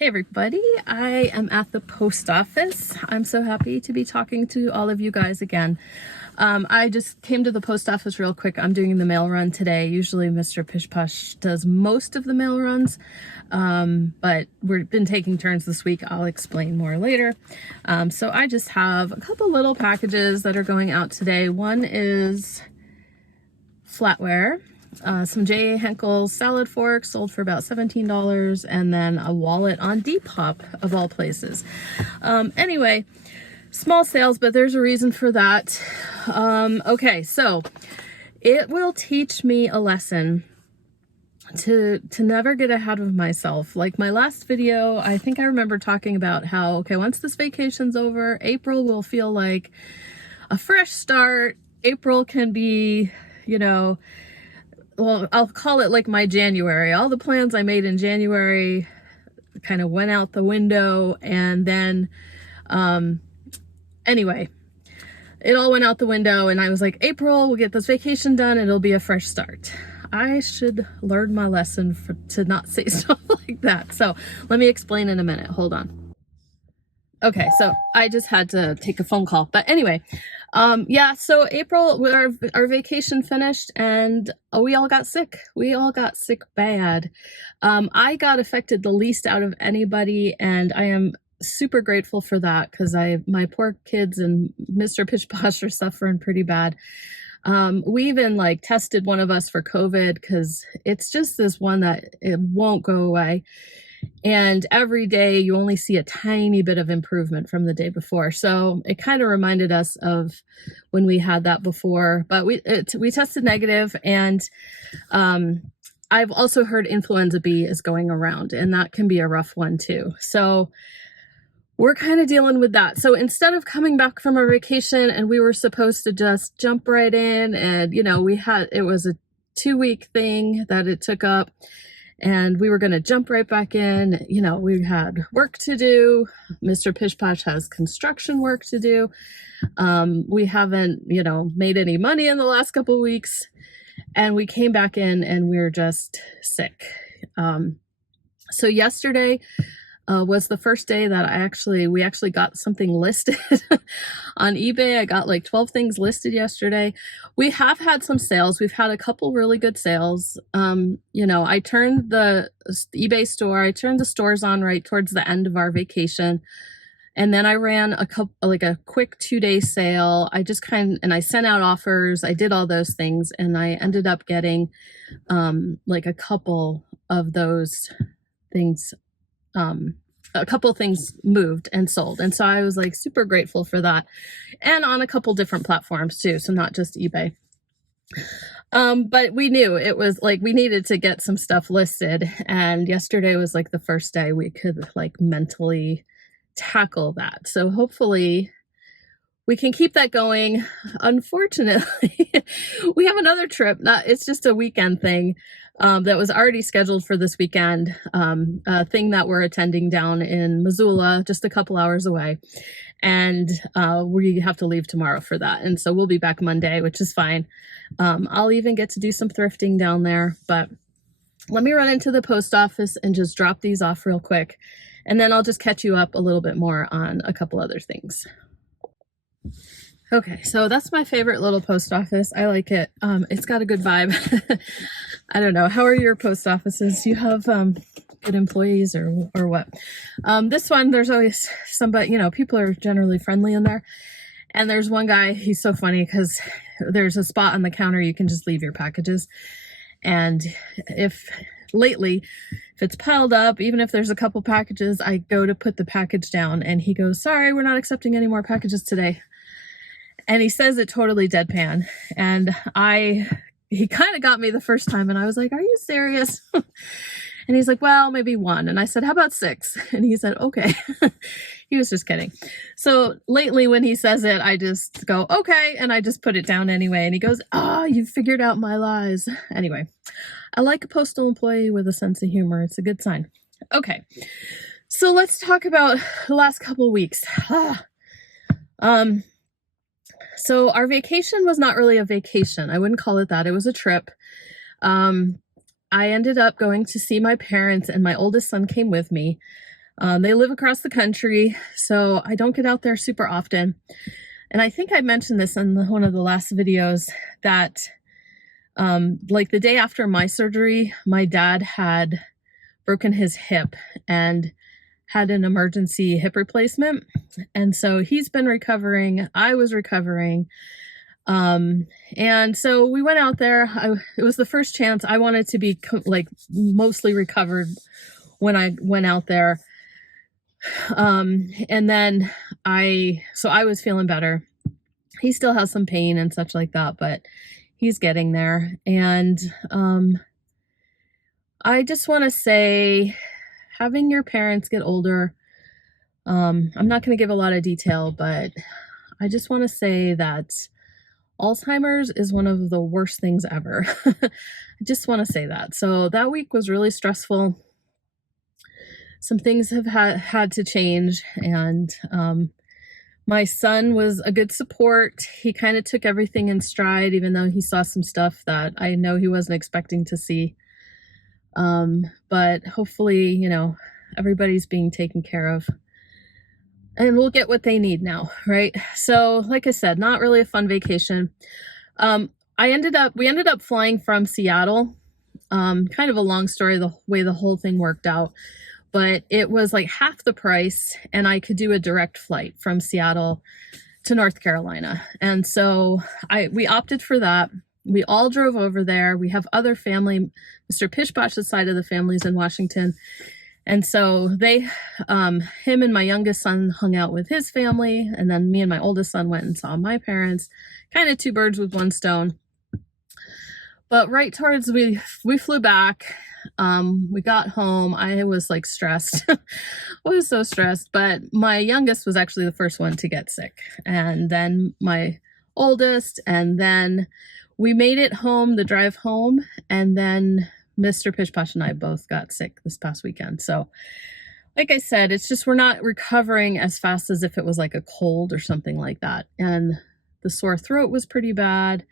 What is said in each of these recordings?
Hey everybody, I am at the post office. I'm so happy to be talking to all of you guys again. I just came to the post office real quick. I'm doing the mail run today. Usually Mr. Pish Posh does most of the mail runs, but we've been taking turns this week. I'll explain more later. So I just have a couple little packages that are going out today. One is Flatware. Some J.A. Henkel salad forks sold for about $17, and then a wallet on Depop of all places. Anyway, small sales, but there's a reason for that. Okay, so it will teach me a lesson to never get ahead of myself. Like my last video, I think I remember talking about how, okay, once this vacation's over, April will feel like a fresh start. April can be, well, I'll call it like my January. All the plans I made in January kind of went out the window, and then anyway, it all went out the window, and I was like, April, we'll get this vacation done and it'll be a fresh start. I should learn my lesson to not say stuff like that. So let me explain in a minute. Hold on. Okay, so I just had to take a phone call. But anyway, yeah, so April, our vacation finished, and we all got sick. We all got sick bad. I got affected the least out of anybody, and I am super grateful for that, because my poor kids and Mr. Pitch Posh are suffering pretty bad. We even tested one of us for COVID, because it's just this one that it won't go away. And every day you only see a tiny bit of improvement from the day before. So it kind of reminded us of when we had that before, but we tested negative. And I've also heard influenza B is going around, and that can be a rough one too. So we're kind of dealing with that. So instead of coming back from our vacation and we were supposed to just jump right in, and it was a 2-week thing that it took up, and we were going to jump right back in. We had work to do. Mr. Pish Posh has construction work to do. We haven't, made any money in the last couple of weeks. And we came back in and we were just sick. So yesterday was the first day that we actually got something listed on eBay. I got 12 things listed yesterday. We have had some sales. We've had a couple really good sales. I turned the eBay store, I turned the stores on right towards the end of our vacation. And then I ran a quick 2-day sale. And I sent out offers. I did all those things, and I ended up getting a couple of those things. A couple things moved and sold. And so I was super grateful for that. And on a couple different platforms too. So not just eBay. But we knew it was we needed to get some stuff listed. And yesterday was the first day we could mentally tackle that. So hopefully we can keep that going. Unfortunately, we have another trip. It's just a weekend thing that was already scheduled for this weekend, a thing that we're attending down in Missoula, just a couple hours away. And we have to leave tomorrow for that. And so we'll be back Monday, which is fine. I'll even get to do some thrifting down there. But let me run into the post office and just drop these off real quick. And then I'll just catch you up a little bit more on a couple other things. Okay, so that's my favorite little post office. I like it. It's got a good vibe. I don't know. How are your post offices? Do you have good employees or what? This one, there's always somebody, people are generally friendly in there. And there's one guy, he's so funny because there's a spot on the counter you can just leave your packages. And if it's piled up, even if there's a couple packages, I go to put the package down and he goes, "Sorry, we're not accepting any more packages today." And he says it totally deadpan. And he kind of got me the first time, and I was like, "Are you serious?" And he's like, "Well, maybe one." And I said, "How about 6?" And he said, "Okay." He was just kidding. So lately when he says it, I just go, "Okay." And I just put it down anyway. And he goes, "Oh, you figured out my lies." Anyway, I like a postal employee with a sense of humor. It's a good sign. Okay. So let's talk about the last couple of weeks. So our vacation was not really a vacation. I wouldn't call it that. It was a trip. I ended up going to see my parents, and my oldest son came with me. They live across the country, so I don't get out there super often. And I think I mentioned this in one of the last videos that like the day after my surgery, my dad had broken his hip and had an emergency hip replacement. And so he's been recovering. I was recovering. And so we went out there. It was the first chance. I wanted to be like mostly recovered when I went out there. And then I was feeling better. He still has some pain and such like that, but he's getting there. And I just want to say, having your parents get older, I'm not going to give a lot of detail, but I just want to say that Alzheimer's is one of the worst things ever. I just want to say that. So that week was really stressful. Some things have had to change, and my son was a good support. He kind of took everything in stride, even though he saw some stuff that I know he wasn't expecting to see. But hopefully, you know, everybody's being taken care of, and we'll get what they need now, right? So like I said, not really a fun vacation. We ended up flying from Seattle. Kind of a long story, the way the whole thing worked out, but it was like half the price, and I could do a direct flight from Seattle to North Carolina. And so we opted for that. We all drove over there. We have other family. Mr. Pishbosh's side of the family's in Washington. And so him and my youngest son hung out with his family. And then me and my oldest son went and saw my parents. Kind of two birds with one stone. But right towards, we flew back. We got home. I was like stressed. I was so stressed. But my youngest was actually the first one to get sick. And then my oldest. And then we made it home, the drive home. And then Mr. Pishposh and I both got sick this past weekend. So like I said, it's just we're not recovering as fast as if it was like a cold or something like that. And the sore throat was pretty bad.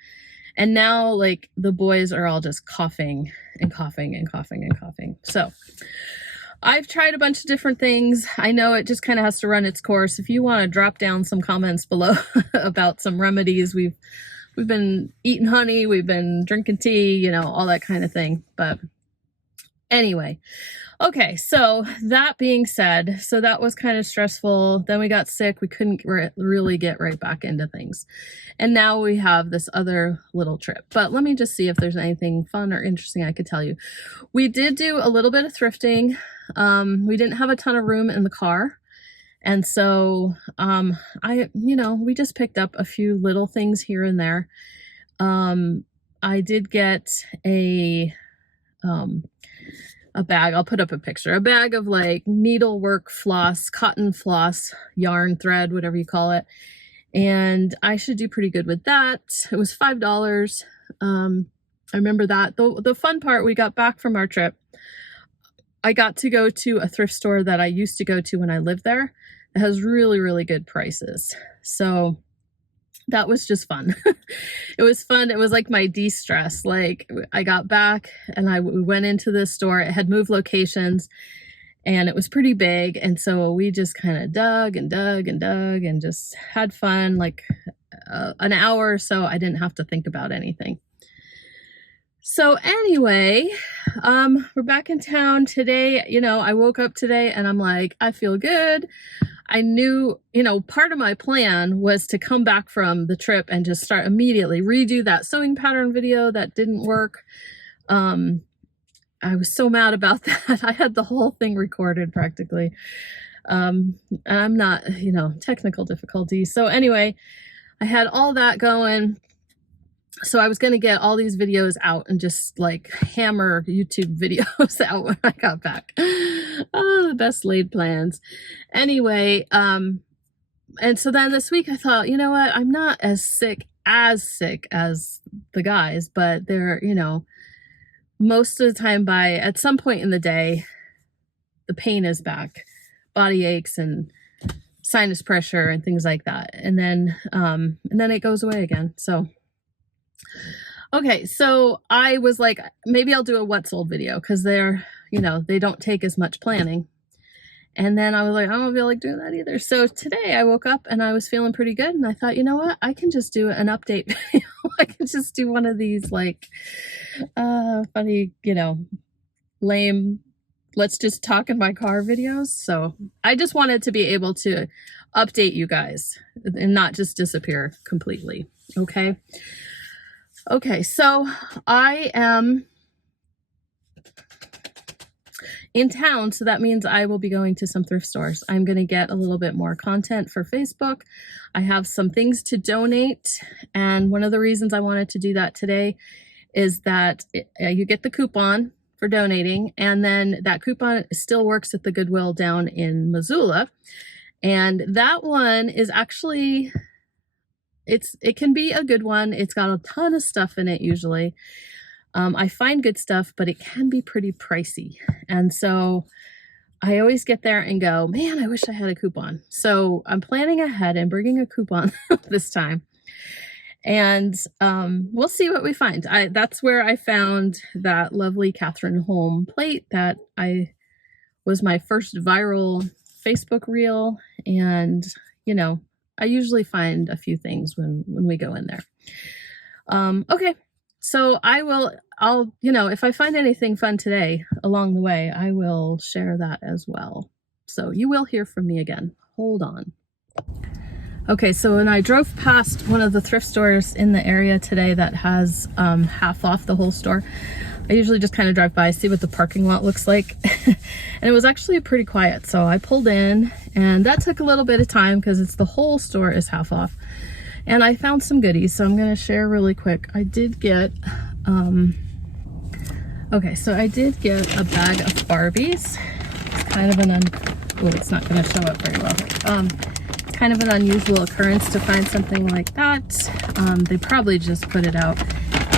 And now like the boys are all just coughing and coughing and coughing and coughing. So I've tried a bunch of different things. I know it just kind of has to run its course. If you want to drop down some comments below about some remedies, we've been eating honey, we've been drinking tea, you know, all that kind of thing. But anyway, okay, so that being said, so that was kind of stressful. Then we got sick. We couldn't really get right back into things. And now we have this other little trip. But let me just see if there's anything fun or interesting I could tell you. We did do a little bit of thrifting. We didn't have a ton of room in the car. And so, we just picked up a few little things here and there. I did get a bag. I'll put up a picture, a bag of like needlework floss, cotton floss, yarn, thread, whatever you call it. And I should do pretty good with that. It was $5. I remember that. The fun part, we got back from our trip, I got to go to a thrift store that I used to go to when I lived there. It has really, really good prices. So that was just fun. It was fun. It was like my de-stress. Like I got back and we went into this store. It had moved locations and it was pretty big. And so we just kind of dug and dug and dug and just had fun, like an hour or so. I didn't have to think about anything. So anyway, we're back in town today. You know, I woke up today and I'm like, I feel good. I knew, part of my plan was to come back from the trip and just start immediately redo that sewing pattern video that didn't work. I was so mad about that. I had the whole thing recorded practically. I'm not, technical difficulties. So anyway, I had all that going. So I was going to get all these videos out and just like hammer YouTube videos out when I got back. Oh, the best laid plans. Anyway, and so then this week I thought, you know what? I'm not as sick as the guys, but they're, most of the time at some point in the day, the pain is back, body aches and sinus pressure and things like that. And then it goes away again. So okay, so I was like, maybe I'll do a what sold video because they're, they don't take as much planning. And then I was like, I don't feel like doing that either. So today I woke up and I was feeling pretty good. And I thought, you know what? I can just do an update video. I can just do one of these like funny, you know, lame, let's just talk in my car videos. So I just wanted to be able to update you guys and not just disappear completely. Okay. Okay. So I am in town, so that means I will be going to some thrift stores. I'm going to get a little bit more content for Facebook. I have some things to donate, and one of the reasons I wanted to do that today is that you get the coupon for donating, and then that coupon still works at the Goodwill down in Missoula, and that one is actually, it can be a good one. It's got a ton of stuff in it usually. I find good stuff, but it can be pretty pricey. And so I always get there and go, man, I wish I had a coupon. So I'm planning ahead and bringing a coupon this time. And we'll see what we find. That's where I found that lovely Catherine Holm plate that was my first viral Facebook reel. And, you know, I usually find a few things when we go in there. Okay. So I'll, you know, if I find anything fun today along the way, I will share that as well. So you will hear from me again. Hold on. Okay, so when I drove past one of the thrift stores in the area today that has half off the whole store, I usually just kind of drive by, see what the parking lot looks like. And it was actually pretty quiet. So I pulled in, and that took a little bit of time because the whole store is half off. And I found some goodies, so I'm going to share really quick. I did get, okay, so I did get a bag of Barbies. It's kind of it's not going to show up very well. Kind of an unusual occurrence to find something like that. They probably just put it out.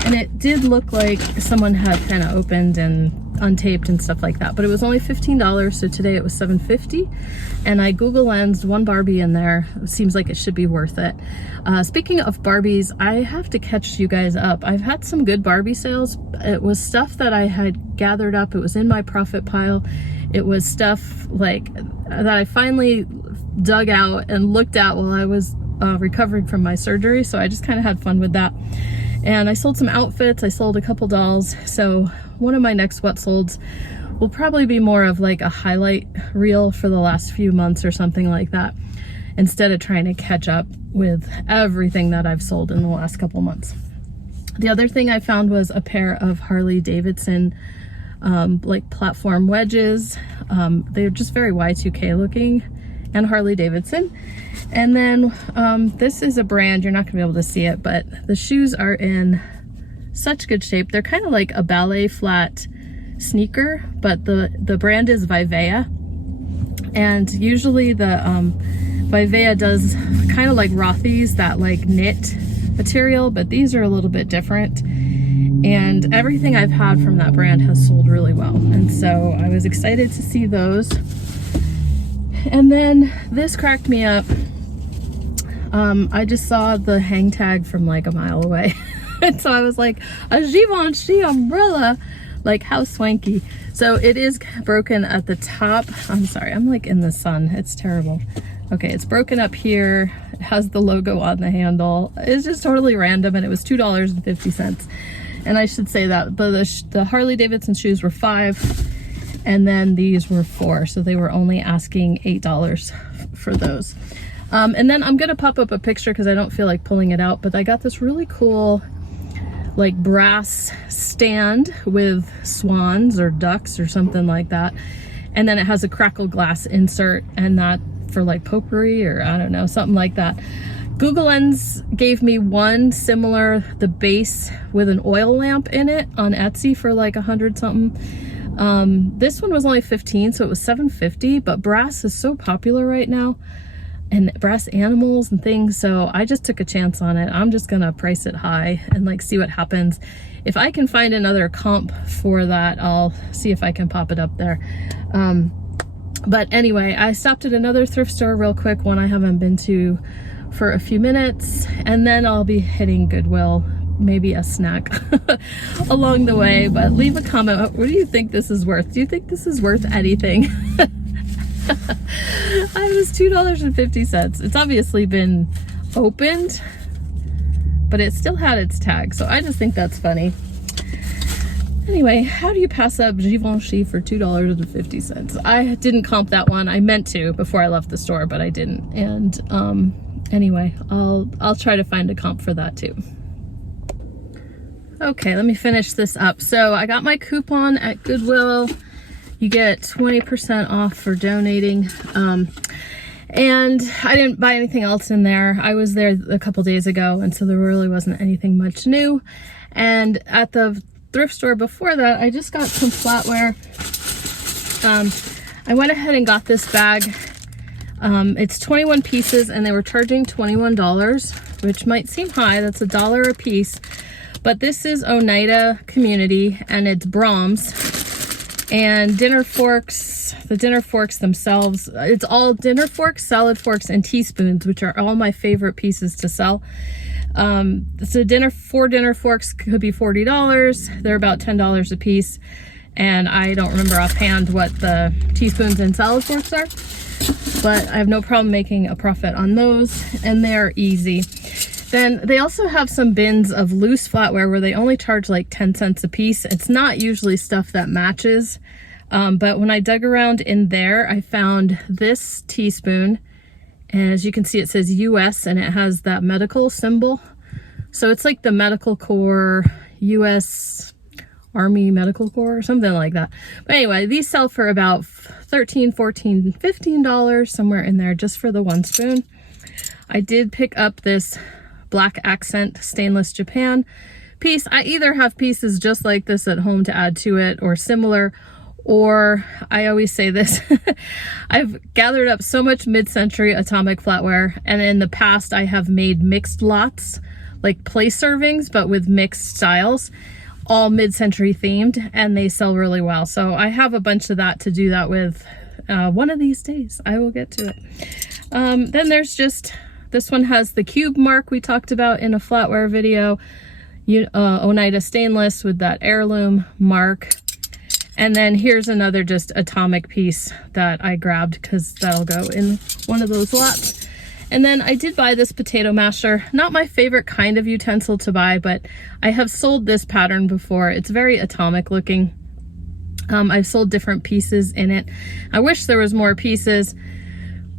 And it did look like someone had kind of opened and untaped and stuff like that, but it was only $15, so today it was $7.50, and I Google Lensed one Barbie in there. It seems like it should be worth it. Speaking of Barbies, I have to catch you guys up. I've had some good Barbie sales. It was stuff that I had gathered up. It was in my profit pile. It was stuff like that I finally dug out and looked at while I was recovering from my surgery, so I just kind of had fun with that. And I sold some outfits, I sold a couple dolls, so one of my next what solds will probably be more of like a highlight reel for the last few months or something like that, instead of trying to catch up with everything that I've sold in the last couple months. The other thing I found was a pair of Harley Davidson like platform wedges. They're just very Y2K looking, and Harley Davidson. And then this is a brand, you're not gonna be able to see it, but the shoes are in such good shape. They're kind of like a ballet flat sneaker, but the brand is Vivea. And usually the Vivea does kind of like Rothy's, that like knit material, but these are a little bit different. And everything I've had from that brand has sold really well. And so I was excited to see those. And then this cracked me up. I just saw the hang tag from like a mile away. And so I was like, a Givenchy umbrella, like how swanky. So it is broken at the top. I'm sorry, I'm like in the sun, it's terrible. Okay, it's broken up here. It has the logo on the handle. It's just totally random, and it was $2.50. And I should say that the Harley Davidson shoes were $5, and then these were $4, so they were only asking $8 for those. And then I'm gonna pop up a picture because I don't feel like pulling it out, but I got this really cool like brass stand with swans or ducks or something like that, and then it has a crackle glass insert, and that for like potpourri or I don't know, something like that. Google Lens gave me one similar, the base with an oil lamp in it on Etsy for like 100 something. This one was only 15, so it was $7.50, but brass is so popular right now, and brass animals and things, so I just took a chance on it. I'm just gonna price it high and like see what happens. If I can find another comp for that, I'll see if I can pop it up there. But anyway, I stopped at another thrift store real quick, one I haven't been to for a few minutes, and then I'll be hitting Goodwill, maybe a snack along the way. But leave a comment. What do you think this is worth? Do you think this is worth anything? I was $2.50. It's obviously been opened, but it still had its tag, so I just think that's funny. Anyway, how do you pass up Givenchy for $2.50? I didn't comp that one. I meant to before I left the store, but I didn't. And anyway, I'll try to find a comp for that too. Okay, let me finish this up. So I got my coupon at Goodwill. You get 20% off for donating. And I didn't buy anything else in there. I was there a couple days ago, and so there really wasn't anything much new. And at the thrift store before that, I just got some flatware. I went ahead and got this bag. It's 21 pieces, and they were charging $21, which might seem high. That's $1 a piece. But this is Oneida Community, and it's Brahms. And dinner forks, the dinner forks themselves, it's all dinner forks, salad forks, and teaspoons, which are all my favorite pieces to sell. So four dinner forks could be $40. They're about $10 a piece. And I don't remember offhand what the teaspoons and salad forks are, but I have no problem making a profit on those, and they're easy. Then they also have some bins of loose flatware where they only charge like 10 cents a piece. It's not usually stuff that matches, but when I dug around in there, I found this teaspoon. And as you can see, it says US, and it has that medical symbol. So it's like the Medical Corps, US Army Medical Corps, or something like that. But anyway, these sell for about $13, $14, $15, somewhere in there, just for the one spoon. I did pick up this black accent stainless Japan piece. I either have pieces just like this at home to add to it or similar, or I always say this, I've gathered up so much mid-century atomic flatware, and in the past I have made mixed lots, like place servings, but with mixed styles, all mid-century themed, and they sell really well. So I have a bunch of that to do that with. One of these days I will get to it. Then there's just, this one has the cube mark we talked about in a flatware video. Oneida stainless with that heirloom mark. And then here's another just atomic piece that I grabbed because that'll go in one of those lots. And then I did buy this potato masher. Not my favorite kind of utensil to buy, but I have sold this pattern before. It's very atomic looking. I've sold different pieces in it. I wish there was more pieces,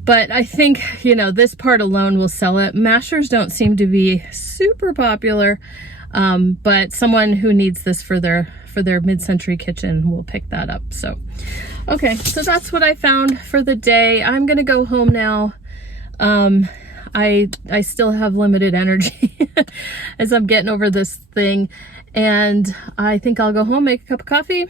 but I think, you know, this part alone will sell it. Mashers don't seem to be super popular, but someone who needs this for their mid-century kitchen will pick that up. So, okay, so that's what I found for the day. I'm gonna go home now. I still have limited energy as I'm getting over this thing, and I think I'll go home, make a cup of coffee,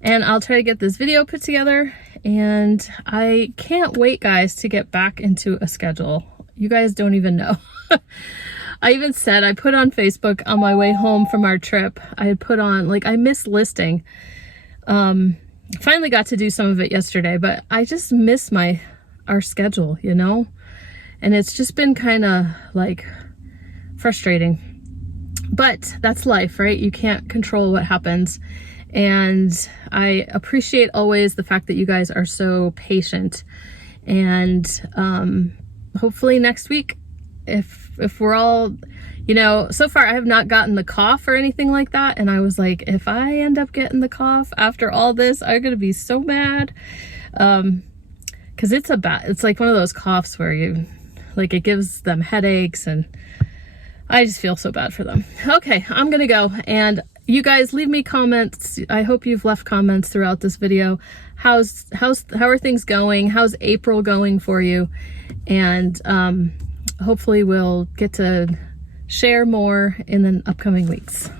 and I'll try to get this video put together. And I can't wait, guys, to get back into a schedule. You guys don't even know. I even said, I put on Facebook on my way home from our trip, I had put on, like, I miss listing. Finally got to do some of it yesterday, but I just miss our schedule, you know? And it's just been kind of like frustrating. But that's life, right? You can't control what happens. And I appreciate always the fact that you guys are so patient. And hopefully next week, if we're all, you know, so far I have not gotten the cough or anything like that. And I was like, if I end up getting the cough after all this, I'm going to be so mad. Cause it's like one of those coughs where it gives them headaches, and I just feel so bad for them. Okay, I'm going to go, and you guys leave me comments. I hope you've left comments throughout this video. How are things going? How's April going for you? And hopefully we'll get to share more in the upcoming weeks.